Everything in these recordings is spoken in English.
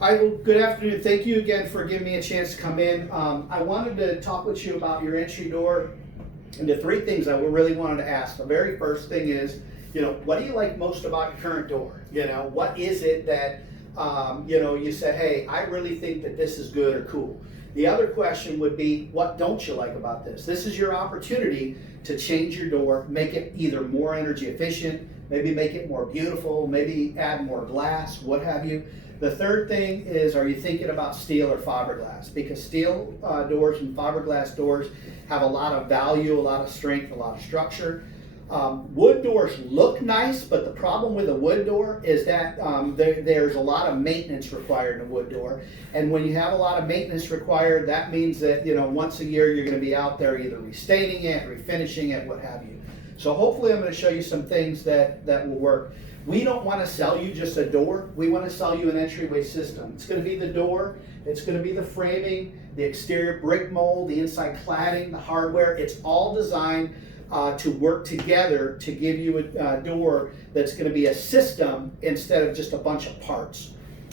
Hi, well, good afternoon. Thank you again for giving me a chance to come in. I wanted to talk with you about your entry door and the three things I really wanted to ask. The very first thing is, what do you like most about your current door? What is it that, you say, hey, I really think that this is good or cool. The other question would be, what don't you like about this? This is your opportunity to change your door, make it either more energy efficient, maybe make it more beautiful, maybe add more glass, what have you. The third thing is, are you thinking about steel or fiberglass? Because steel doors and fiberglass doors have a lot of value, a lot of strength, a lot of structure. Wood doors look nice, but the problem with a wood door is that there's a lot of maintenance required in a wood door. And when you have a lot of maintenance required, that means that once a year you're going to be out there either restaining it, refinishing it, what have you. So hopefully I'm going to show you some things that will work. We don't want to sell you just a door. We want to sell you an entryway system. It's going to be the door, it's going to be the framing, the exterior brick mold, the inside cladding, the hardware. It's all designed to work together to give you a door that's going to be a system instead of just a bunch of parts.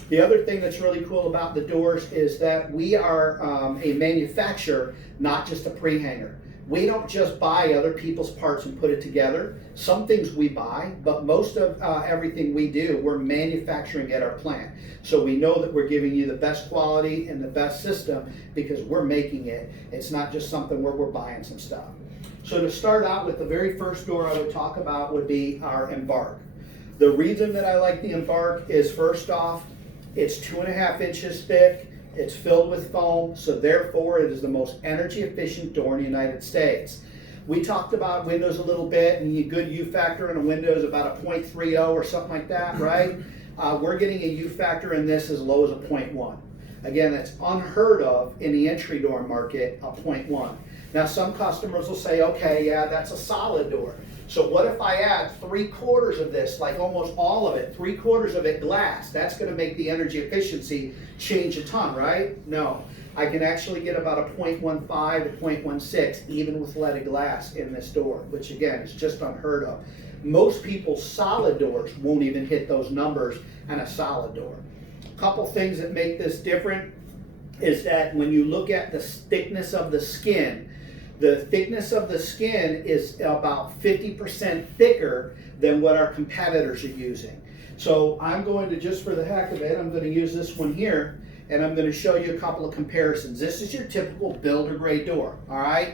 The other thing that's really cool about the doors is that we are a manufacturer, not just a pre-hanger. We don't just buy other people's parts and put it together. Some things we buy, but most of everything we do, we're manufacturing at our plant. So we know that we're giving you the best quality and the best system because we're making it. It's not just something where we're buying some stuff. So to start out with, the very first door I would talk about would be our Embark. The reason that I like the Embark is, first off, it's 2.5 inches thick. It's filled with foam, so therefore it is the most energy efficient door in the United States. We talked about windows a little bit, and the good U factor in a window is about a 0.30 or something like that, right? We're getting a U factor in this as low as a 0.1. Again, that's unheard of in the entry door market, a 0.1. Now some customers will say, okay, yeah, that's a solid door. So what if I add 3/4 of this, like almost all of it, 3/4 of it glass? That's going to make the energy efficiency change a ton, right? No, I can actually get about a 0.15 to 0.16 even with leaded glass in this door, which again is just unheard of. Most people's solid doors won't even hit those numbers on a solid door. A couple things that make this different is that when you look at the thickness of the skin, the thickness of the skin is about 50% thicker than what our competitors are using. So I'm going to, just for the heck of it, I'm going to use this one here, and I'm going to show you a couple of comparisons. This is your typical builder grade door, all right?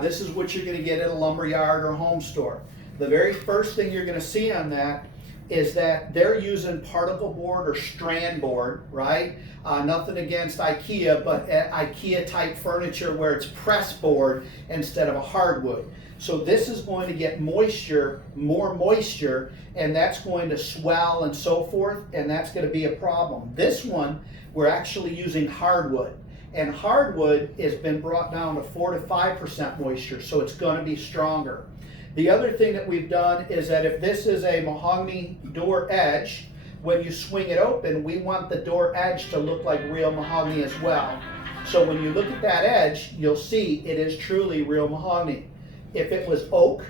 This is what you're going to get at a lumber yard or a home store. The very first thing you're going to see on that is that they're using particle board or strand board, right? Nothing against IKEA, but IKEA type furniture where it's press board instead of a hardwood. So this is going to get moisture, more moisture, and that's going to swell and so forth, and that's going to be a problem. This one, we're actually using hardwood, and hardwood has been brought down to 4 to 5% moisture, so it's going to be stronger. The other thing that we've done is that if this is a mahogany door edge, when you swing it open, we want the door edge to look like real mahogany as well. So when you look at that edge, you'll see it is truly real mahogany. If it was oak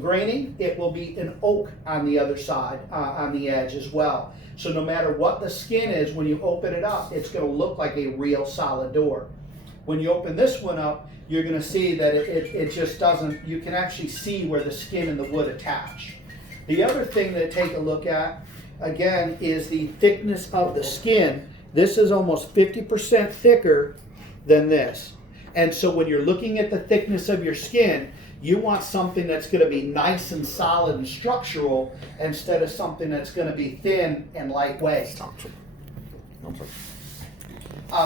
graining, it will be an oak on the other side, on the edge as well. So no matter what the skin is, when you open it up, it's going to look like a real solid door. When you open this one up, you're going to see that it just doesn't, you can actually see where the skin and the wood attach. The other thing to take a look at, again, is the thickness of the skin. This is almost 50% thicker than this. And so when you're looking at the thickness of your skin, you want something that's going to be nice and solid and structural instead of something that's going to be thin and lightweight.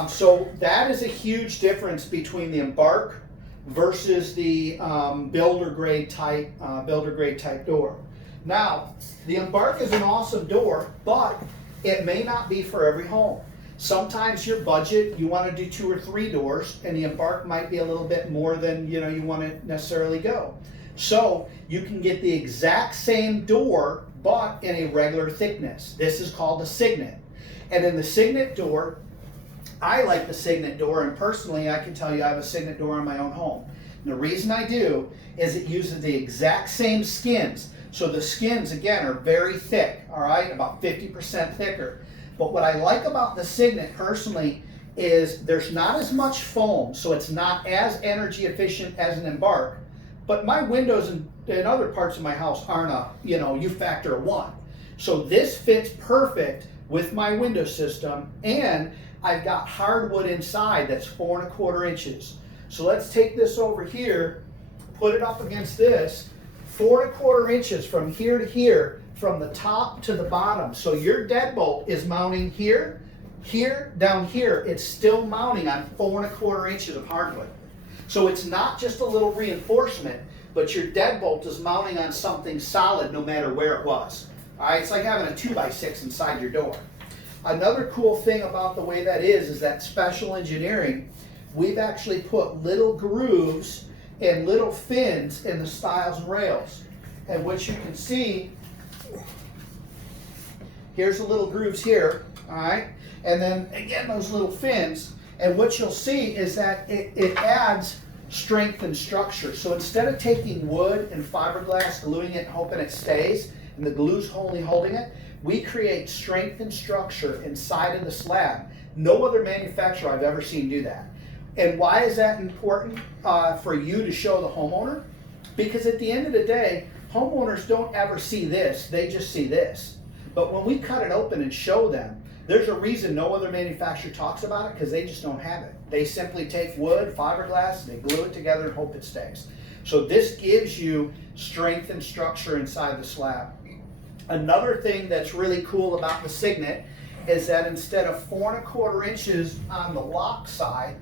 So that is a huge difference between the Embark versus the builder grade type door. Now, the Embark is an awesome door, but it may not be for every home. Sometimes your budget, you want to do 2 or 3 doors, and the Embark might be a little bit more than you want to necessarily go. So you can get the exact same door, but in a regular thickness. This is called a Signet. And in the Signet door, I like the Signet door, and personally I can tell you I have a Signet door in my own home. And the reason I do is it uses the exact same skins. So the skins, again, are very thick, all right, about 50% thicker. But what I like about the Signet personally is there's not as much foam, so it's not as energy efficient as an Embark. But my windows in other parts of my house aren't a, U factor 1. So this fits perfect with my window system, and I've got hardwood inside that's 4¼ inches. So let's take this over here, put it up against this, 4¼ inches from here to here, from the top to the bottom. So your deadbolt is mounting here, here, down here. It's still mounting on 4¼ inches of hardwood. So it's not just a little reinforcement, but your deadbolt is mounting on something solid no matter where it was. All right, it's like having a 2x6 inside your door. Another cool thing about the way that is that special engineering. We've actually put little grooves and little fins in the stiles and rails. And what you can see, here's the little grooves here, all right? And then again, those little fins. And what you'll see is that it adds strength and structure. So instead of taking wood and fiberglass, gluing it and hoping it stays, and the glue's only holding it, we create strength and structure inside of the slab. No other manufacturer I've ever seen do that. And why is that important for you to show the homeowner? Because at the end of the day, homeowners don't ever see this, they just see this. But when we cut it open and show them, there's a reason no other manufacturer talks about it, because they just don't have it. They simply take wood, fiberglass, they glue it together and hope it stays. So this gives you strength and structure inside the slab. Another thing that's really cool about the Signet is that instead of 4¼ inches on the lock side,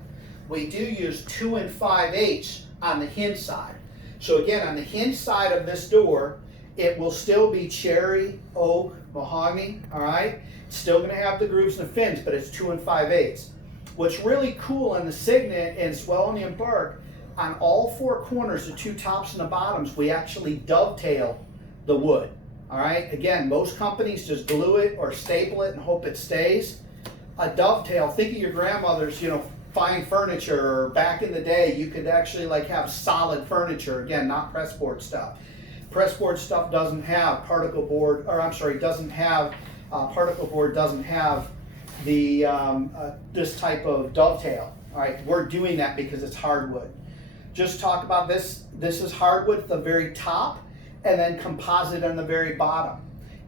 we do use 2 5/8 on the hinge side. So again, on the hinge side of this door, it will still be cherry, oak, mahogany, all right? It's still gonna have the grooves and the fins, but it's 2 5/8. What's really cool on the Signet, and as well on the Embark, on all 4 corners, the 2 tops and the bottoms, we actually dovetail the wood, all right? Again, most companies just glue it or staple it and hope it stays. A dovetail, think of your grandmother's, fine furniture, or back in the day, you could actually have solid furniture. Again, not pressboard stuff. Pressboard stuff doesn't have particle board, or doesn't have particle board, doesn't have the this type of dovetail. All right, we're doing that because it's hardwood. Just talk about this. This is hardwood at the very top, and then composite on the very bottom.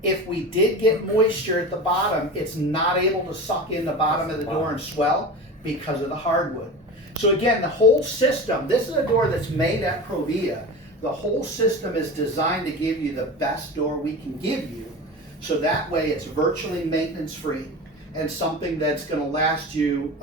If we did get moisture at the bottom, it's not able to suck in the bottom of the door and swell, because of the hardwood. So again, the whole system, this is a door that's made at Provia. The whole system is designed to give you the best door we can give you, so that way it's virtually maintenance free and something that's going to last you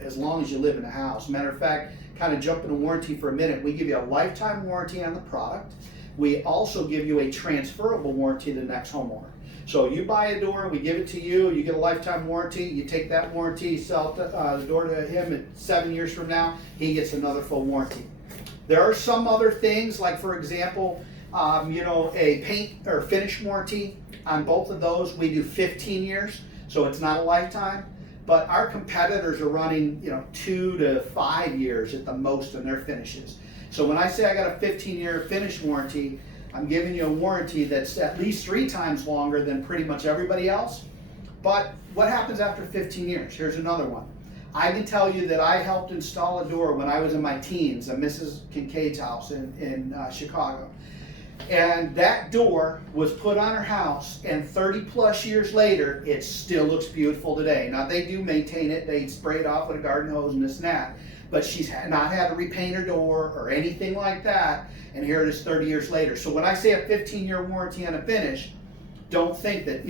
as long as you live in the house. Matter of fact, kind of jump into warranty for a minute, we give you a lifetime warranty on the product. We also give you a transferable warranty to the next homeowner. So you buy a door, we give it to you, you get a lifetime warranty, you take that warranty, sell the door to him, and 7 years from now, he gets another full warranty. There are some other things, like for example, a paint or finish warranty. On both of those, we do 15 years, so it's not a lifetime. But our competitors are running, 2 to 5 years at the most on their finishes. So when I say I got a 15-year finish warranty, I'm giving you a warranty that's at least 3 times longer than pretty much everybody else. But what happens after 15 years? Here's another one. I can tell you that I helped install a door when I was in my teens at Mrs. Kincaid's house in Chicago. And that door was put on her house, and 30 plus years later, it still looks beautiful today. Now they do maintain it, they spray it off with a garden hose and this and that, but she's not had to repaint her door or anything like that, and here it is 30 years later. So when I say a 15-year warranty on a finish, don't think that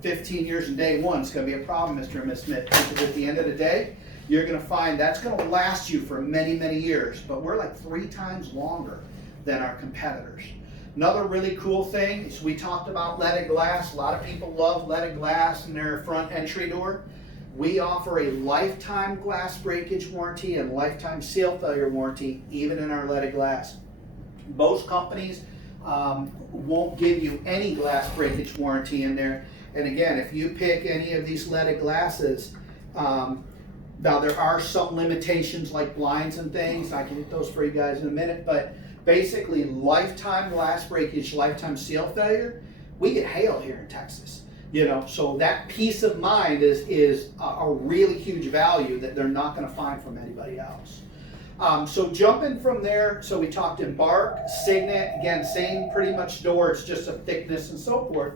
15 years and day one is going to be a problem, Mr. and Ms. Smith, because at the end of the day, you're going to find that's going to last you for many, many years, but we're like 3 times longer than our competitors. Another really cool thing is we talked about leaded glass. A lot of people love leaded glass in their front entry door. We offer a lifetime glass breakage warranty and lifetime seal failure warranty, even in our leaded glass. Most companies won't give you any glass breakage warranty in there. And again, if you pick any of these leaded glasses, now there are some limitations like blinds and things. I can hit those for you guys in a minute, but basically lifetime glass breakage, lifetime seal failure. We get hail here in Texas. You know, so that peace of mind is a really huge value that they're not going to find from anybody else. So jumping from there, so we talked Embark, Signet, again, same pretty much door, it's just a thickness and so forth.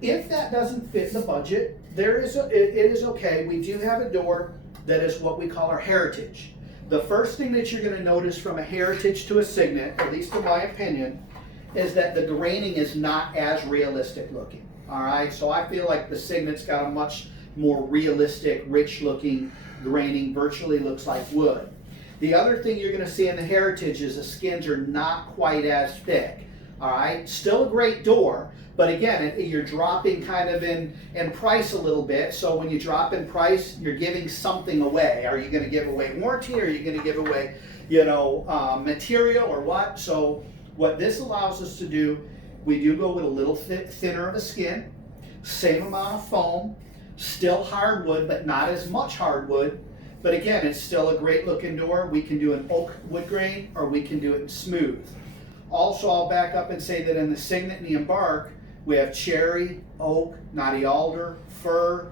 If that doesn't fit the budget, it is okay. We do have a door that is what we call our Heritage. The first thing that you're going to notice from a Heritage to a Signet, at least in my opinion, is that the graining is not as realistic looking. All right, so I feel like the Signet's got a much more realistic, rich looking graining, virtually looks like wood. The other thing you're going to see in the Heritage is the skins are not quite as thick. All right, still a great door, but again, you're dropping kind of in price a little bit. So when you drop in price, you're giving something away. Are you going to give away warranty? Or are you going to give away, you know, material or what? So what this allows us to do, we do go with a little thinner of a skin, same amount of foam, still hardwood, but not as much hardwood. But again, it's still a great looking door. We can do an oak wood grain or we can do it in smooth. Also, I'll back up and say that in the Signet and the Embark, we have cherry, oak, knotty alder, fir,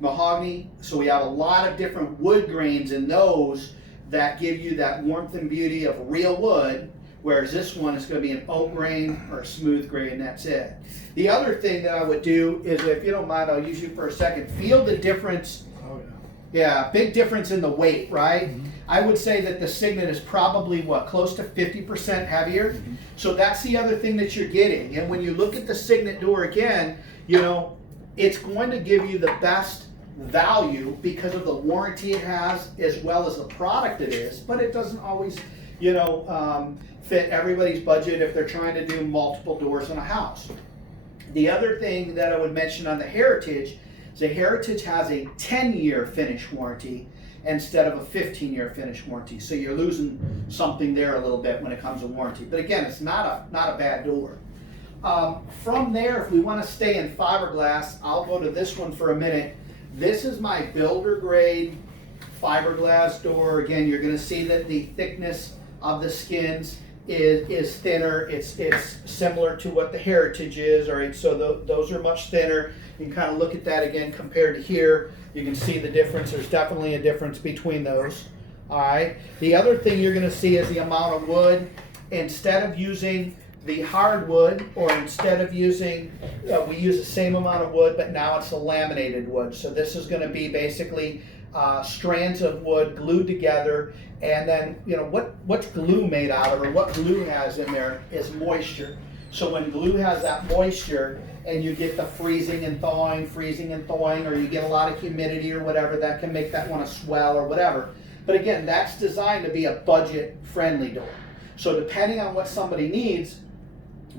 mahogany. So we have a lot of different wood grains in those that give you that warmth and beauty of real wood, whereas this one is going to be an oak grain or a smooth grain, that's it. The other thing that I would do is, if you don't mind, I'll use you for a second, feel the difference. Oh, yeah. Yeah, big difference in the weight, right? Mm-hmm. I would say that the Signet is probably, what, close to 50% heavier. Mm-hmm. So that's the other thing that you're getting. And when you look at the Signet door again, you know, it's going to give you the best value because of the warranty it has as well as the product it is, but it doesn't always, you know, fit everybody's budget if they're trying to do multiple doors in a house. The other thing that I would mention on the Heritage is the Heritage has a 10-year finish warranty instead of a 15-year finish warranty. So you're losing something there a little bit when it comes to warranty. But again, it's not a bad door. From there, if we want to stay in fiberglass, I'll go to this one for a minute. This is my builder grade fiberglass door. Again, you're going to see that the thickness of the skins is thinner. It's similar to what the Heritage is. All right, so those are much thinner. You can kind of look at that again compared to here. You can see the difference. There's definitely a difference between those. All right. The other thing you're going to see is the amount of wood. Instead of using the hardwood, or instead of using, we use the same amount of wood, but now it's a laminated wood. So this is going to be basically strands of wood glued together, and then, you know, what's glue made out of, or what glue has in there is moisture. So when glue has that moisture and you get the freezing and thawing, or you get a lot of humidity or whatever, that can make that one a swell or whatever. But again, that's designed to be a budget friendly door. So depending on what somebody needs,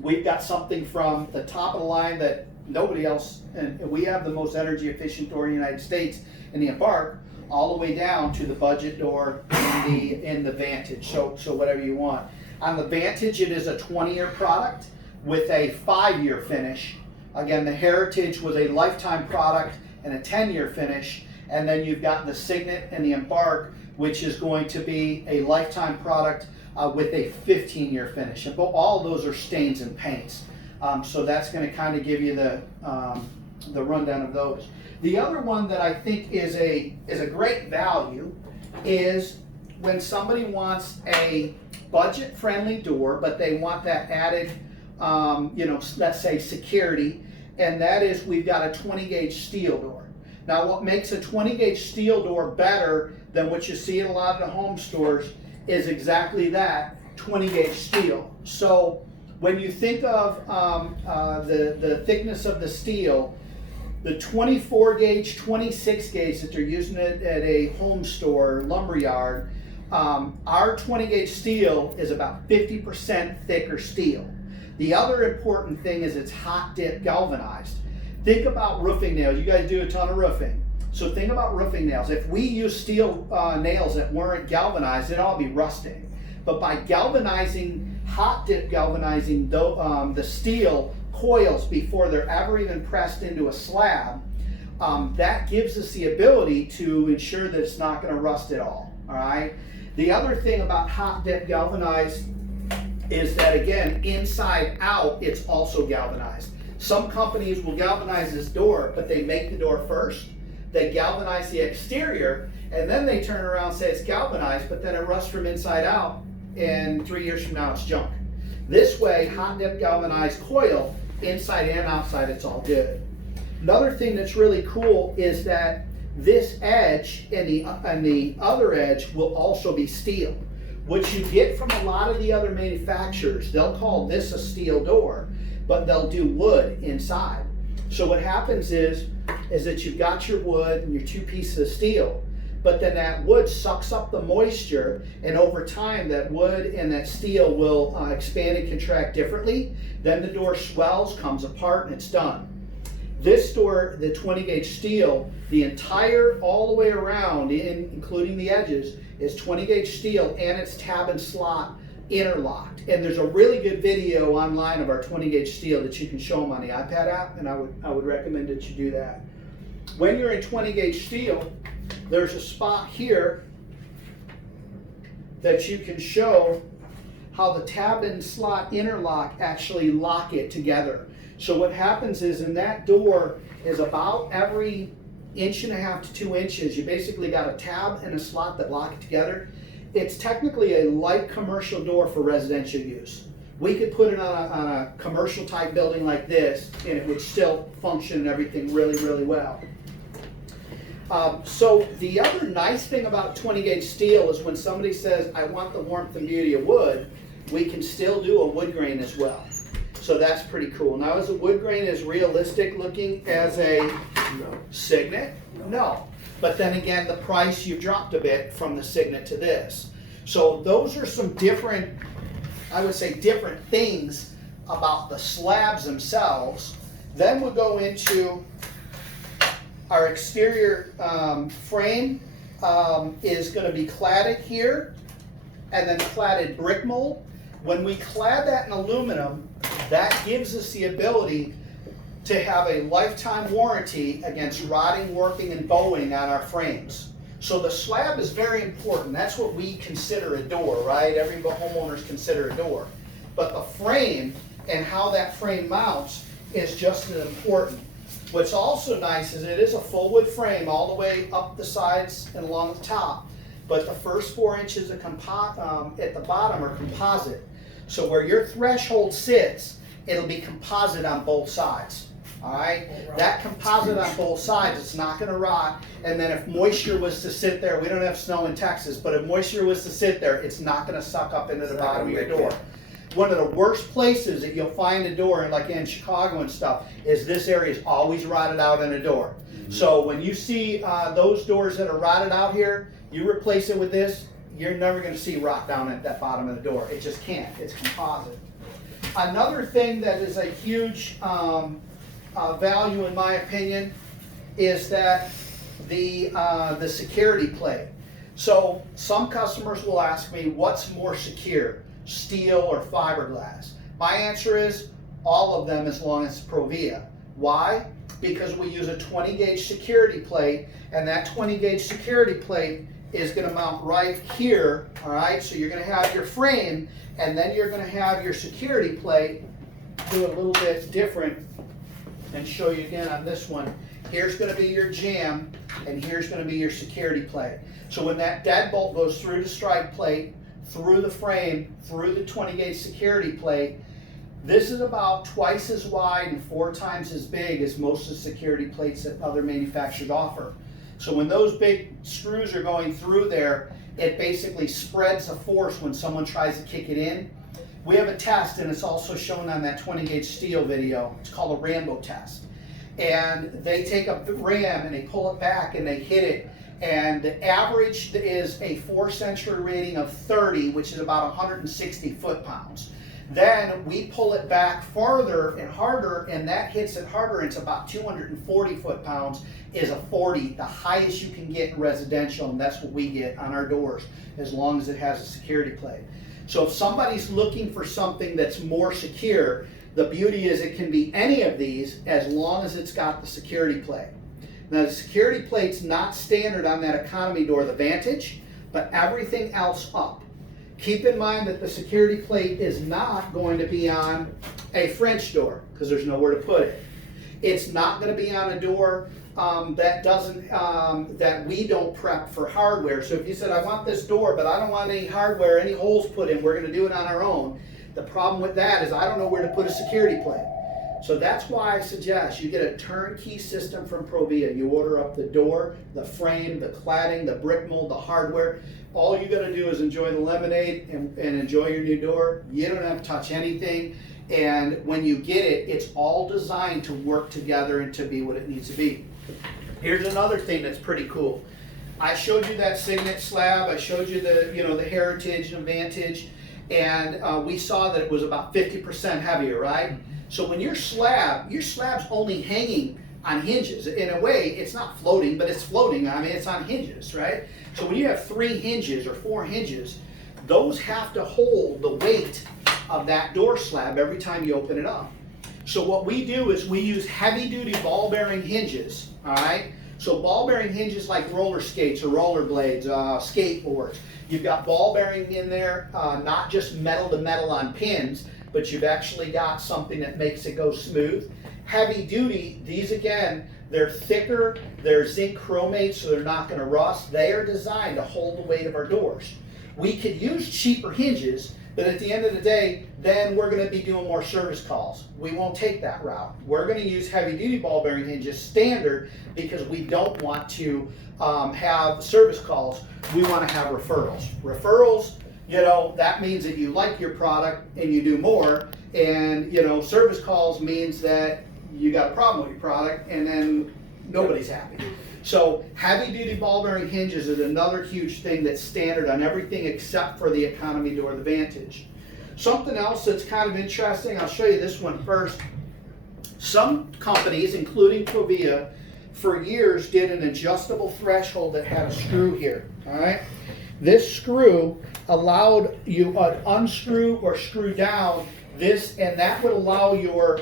we've got something from the top of the line that nobody else, and we have the most energy efficient door in the United States in the Embark, all the way down to the budget door in the Vantage. So whatever you want. On the Vantage, it is a 20-year product with a 5-year finish. Again, the Heritage was a lifetime product and a 10-year finish. And then you've got the Signet and the Embark, which is going to be a lifetime product with a 15-year finish. And all of those are stains and paints. So that's going to kind of give you the rundown of those. The other one that I think is a great value is when somebody wants a budget-friendly door, but they want that added, you know, let's say security, and that is we've got a 20-gauge steel door. Now, what makes a 20-gauge steel door better than what you see in a lot of the home stores is exactly that, 20-gauge steel. So when you think of the thickness of the steel, the 24-gauge, 26-gauge that they're using at a home store, lumber yard, our 20-gauge steel is about 50% thicker steel. The other important thing is it's hot dip galvanized. Think about roofing nails. You guys do a ton of roofing. So think about roofing nails. If we use steel nails that weren't galvanized, it'd all be rusting. But by galvanizing, hot dip galvanizing the steel coils before they're ever even pressed into a slab, that gives us the ability to ensure that it's not going to rust at all. All right. The other thing about hot dip galvanized is that, again, inside out, it's also galvanized. Some companies will galvanize this door, but they make the door first. They galvanize the exterior, and then they turn around and say it's galvanized, but then it rusts from inside out, and 3 years from now it's junk. This way, hot dip galvanized coil, inside and outside, it's all good. Another thing that's really cool is that this edge and the other edge will also be steel. What you get from a lot of the other manufacturers, they'll call this a steel door, but they'll do wood inside. So what happens is that you've got your wood and your 2 pieces of steel, but then that wood sucks up the moisture, and over time that wood and that steel will expand and contract differently. Then the door swells, comes apart, and it's done. This door, the 20 gauge steel, the entire, all the way around, including the edges, is 20 gauge steel, and it's tab and slot interlocked. And there's a really good video online of our 20 gauge steel that you can show them on the iPad app, and I would recommend that you do that. When you're in 20 gauge steel, there's a spot here that you can show how the tab and slot interlock actually lock it together. So what happens is, in that door is about every 1.5 to 2 inches, you basically got a tab and a slot that lock it together. It's technically a light commercial door for residential use. We could put it on a commercial type building like this, and it would still function and everything really, really well. So the other nice thing about 20 gauge steel is when somebody says, I want the warmth and beauty of wood, we can still do a wood grain as well. So that's pretty cool. Now, is a wood grain as realistic looking as a Signet? No. But then again, the price, you've dropped a bit from the Signet to this. So those are some different, I would say, different things about the slabs themselves. Then we'll go into our exterior frame is going to be cladded here, and then cladded brick mold. When we clad that in aluminum, that gives us the ability to have a lifetime warranty against rotting, warping, and bowing on our frames. So the slab is very important. That's what we consider a door, right? Every homeowners consider a door. But the frame and how that frame mounts is just as important. What's also nice is it is a full wood frame all the way up the sides and along the top, but the first 4 inches of at the bottom are composite. So where your threshold sits, it'll be composite on both sides. All right? That composite on both sides, it's not going to rot. And then if moisture was to sit there, we don't have snow in Texas, but if moisture was to sit there, it's not going to suck up into the bottom of your door. One of the worst places that you'll find a door, like in Chicago and stuff, is this area is always rotted out in a door. So when you see those doors that are rotted out here, you replace it with this, you're never going to see rot down at that bottom of the door. It just can't. It's composite. Another thing that is a huge value, in my opinion, is that the security plate. So some customers will ask me, what's more secure, steel or fiberglass? My answer is all of them, as long as it's provia. Why? Because we use a 20 gauge security plate, and that 20 gauge security plate is going to mount right here. All right, so you're going to have your frame, and then you're going to have your security plate. Do it a little bit different and show you again on this one. Here's going to be your jamb, and here's going to be your security plate. So when that deadbolt goes through the strike plate, through the frame, through the 20 gauge security plate, this is about twice as wide and 4 times as big as most of the security plates that other manufacturers offer. So when those big screws are going through there, it basically spreads the force when someone tries to kick it in. We have a test, and it's also shown on that 20 gauge steel video. It's called a Rambo test. And they take a ram and they pull it back and they hit it. And the average is a force entry rating of 30, which is about 160 foot-pounds. Then we pull it back farther and harder, and that hits it harder. It's about 240 foot-pounds is a 40, the highest you can get in residential, and that's what we get on our doors, as long as it has a security plate. So if somebody's looking for something that's more secure, the beauty is it can be any of these as long as it's got the security plate. Now the security plate's not standard on that economy door, the Vantage, but everything else up. Keep in mind that the security plate is not going to be on a French door because there's nowhere to put it. It's not going to be on a door that we don't prep for hardware. So if you said, I want this door, but I don't want any hardware, any holes put in, we're going to do it on our own. The problem with that is I don't know where to put a security plate. So that's why I suggest you get a turnkey system from Provia. You order up the door, the frame, the cladding, the brick mold, the hardware. All you got to do is enjoy the lemonade and enjoy your new door. You don't have to touch anything. And when you get it, it's all designed to work together and to be what it needs to be. Here's another thing that's pretty cool. I showed you that Signet slab. I showed you the Heritage and Vantage, and we saw that it was about 50% heavier, right? So when your slab's only hanging on hinges. In a way, it's not floating, but it's floating. I mean, it's on hinges, right? So when you have 3 hinges or 4 hinges, those have to hold the weight of that door slab every time you open it up. So what we do is we use heavy-duty ball bearing hinges, all right? So ball bearing hinges like roller skates or roller blades, skateboards. You've got ball bearing in there, not just metal to metal on pins, but you've actually got something that makes it go smooth. Heavy duty, these again, they're thicker, they're zinc chromate, so they're not going to rust. They are designed to hold the weight of our doors. We could use cheaper hinges, but at the end of the day, then we're going to be doing more service calls. We won't take that route. We're going to use heavy-duty ball bearing hinges standard because we don't want to have service calls. We want to have referrals. Referrals, that means that you like your product and you do more. And, service calls means that you got a problem with your product and then nobody's happy. So heavy-duty ball bearing hinges is another huge thing that's standard on everything except for the economy door, the Vantage. Something else that's kind of interesting, I'll show you this one first. Some companies, including Provia, for years did an adjustable threshold that had a screw here, all right? This screw allowed you to unscrew or screw down this, and that would allow your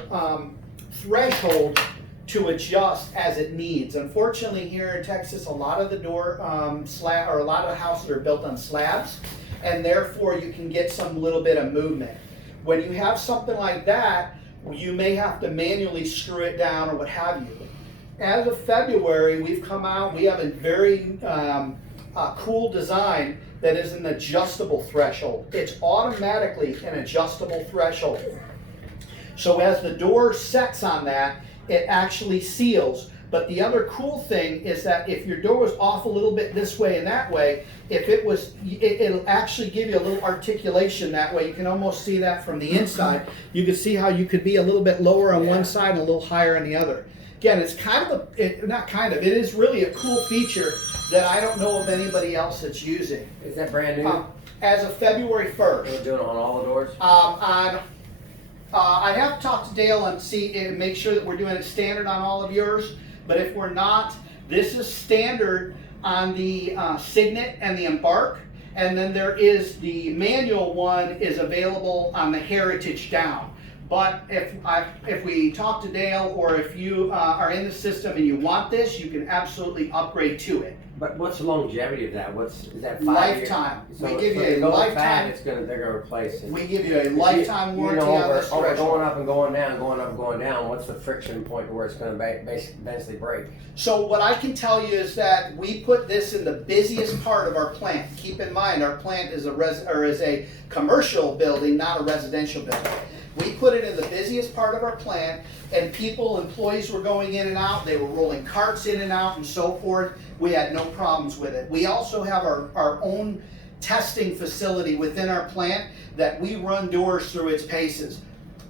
threshold to adjust as it needs. Unfortunately, here in Texas, a lot of the door slab, or a lot of the houses are built on slabs, and therefore you can get some little bit of movement. When you have something like that, you may have to manually screw it down or what have you. As of February, we've come out, we have a very cool design that is an adjustable threshold. It's automatically an adjustable threshold. So as the door sets on that, it actually seals. But the other cool thing is that if your door was off a little bit this way and that way, if it was, it'll actually give you a little articulation that way. You can almost see that from the inside. You can see how you could be a little bit lower on one side and a little higher on the other. Again, it's kind of it is really a cool feature that I don't know of anybody else that's using. Is that brand new? As of February 1st. We're doing it on all the doors? I have to talk to Dale and see and make sure that we're doing it standard on all of yours. But if we're not, this is standard on the Signet and the Embark. And then there is the manual one is available on the Heritage down. But if we talk to Dale, or if you are in the system and you want this, you can absolutely upgrade to it. But what's the longevity of that? Is that 5 lifetime? years? So we give you a lifetime. They're gonna replace it. We give you a lifetime warranty on this threshold. Going up and going down, going up and going down. What's the friction point where it's going to eventually break? So what I can tell you is that we put this in the busiest part of our plant. Keep in mind, our plant is a commercial building, not a residential building. We put it in the busiest part of our plant, and employees were going in and out. They were rolling carts in and out and so forth. We had no problems with it. We also have our own testing facility within our plant that we run doors through its paces.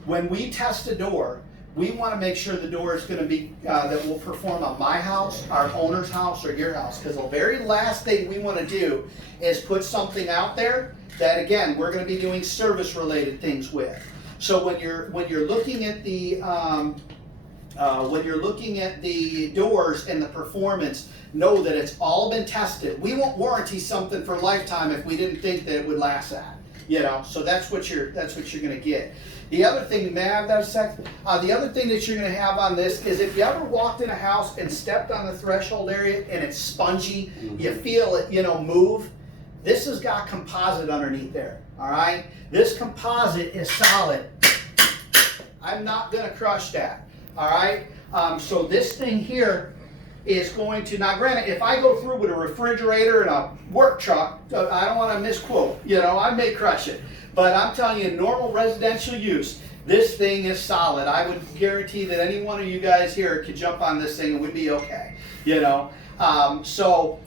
When we test a door, we want to make sure the door is going to be, that will perform on my house, our owner's house, or your house. Because the very last thing we want to do is put something out there that, again, we're going to be doing service-related things with. So when you're looking at the doors and the performance, know that it's all been tested. We won't warranty something for a lifetime if we didn't think that it would last that. So that's what you're going to get. The other thing, may I have that a second? The other thing that you're going to have on this is if you ever walked in a house and stepped on the threshold area and it's spongy, you feel it, move. This has got composite underneath there, all right? This composite is solid. I'm not gonna crush that, all right? So this thing here is going to, now granted, if I go through with a refrigerator and a work truck, I don't wanna misquote, I may crush it. But I'm telling you, normal residential use, this thing is solid. I would guarantee that any one of you guys here could jump on this thing and would be okay, So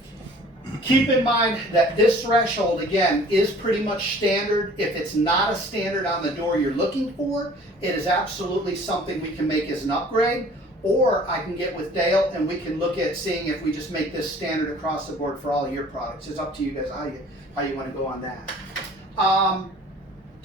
keep in mind that this threshold, again, is pretty much standard. If it's not a standard on the door you're looking for, it is absolutely something we can make as an upgrade, or I can get with Dale and we can look at seeing if we just make this standard across the board for all of your products. It's up to you guys how you want to go on that.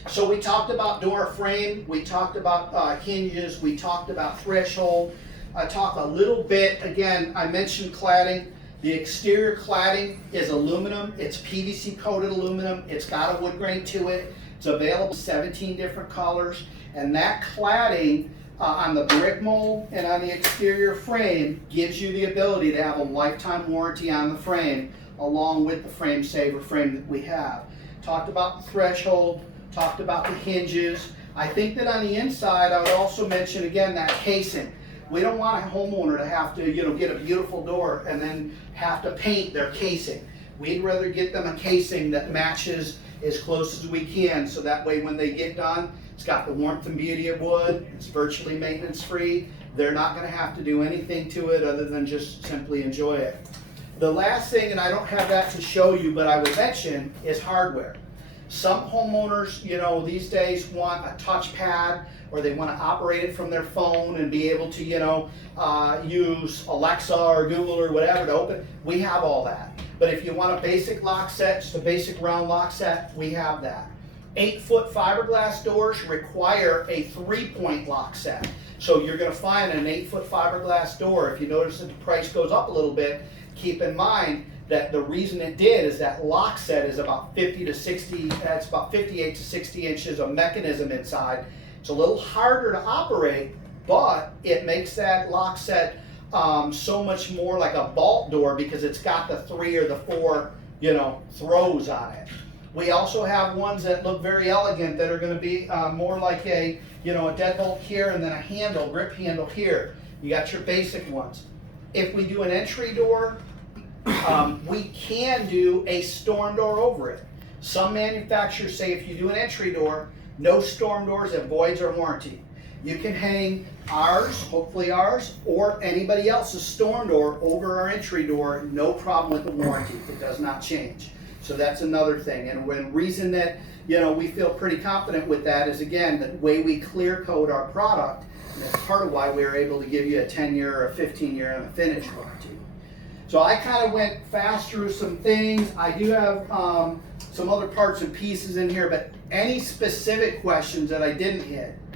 So we talked about door frame, we talked about hinges, we talked about threshold. I talked a little bit, again, I mentioned cladding. The exterior cladding is aluminum, it's PVC coated aluminum, it's got a wood grain to it, it's available in 17 different colors, and that cladding on the brick mold and on the exterior frame gives you the ability to have a lifetime warranty on the frame along with the frame saver frame that we have. Talked about the threshold, talked about the hinges. I think that on the inside, I would also mention again that casing. We don't want a homeowner to have to, get a beautiful door and then have to paint their casing. We'd rather get them a casing that matches as close as we can, so that way when they get done, it's got the warmth and beauty of wood, it's virtually maintenance free. They're not gonna have to do anything to it other than just simply enjoy it. The last thing, and I don't have that to show you, but I would mention, is hardware. Some homeowners, these days want a touchpad, or they want to operate it from their phone and be able to, use Alexa or Google or whatever to open. We have all that. But if you want a basic lock set, just a basic round lock set, we have that. 8-foot fiberglass doors require a 3-point lock set. So you're going to find an 8-foot fiberglass door, if you notice that the price goes up a little bit, keep in mind that the reason it did is that lock set is about 50 to 60, that's about 58 to 60 inches of mechanism inside. It's a little harder to operate, but it makes that lock set so much more like a vault door because it's got the 3 or the 4, throws on it. We also have ones that look very elegant that are going to be more like a deadbolt here and then a handle, grip handle here. You got your basic ones. If we do an entry door, we can do a storm door over it. Some manufacturers say if you do an entry door, no storm doors, it voids our warranty. You can hang ours, hopefully ours, or anybody else's storm door over our entry door, no problem with the warranty. It does not change. So that's another thing. And the reason that we feel pretty confident with that is, again, the way we clear code our product. And that's part of why we were able to give you a 10-year or a 15-year and a finish warranty. So I kind of went fast through some things. I do have some other parts and pieces in here, but any specific questions that I didn't hit?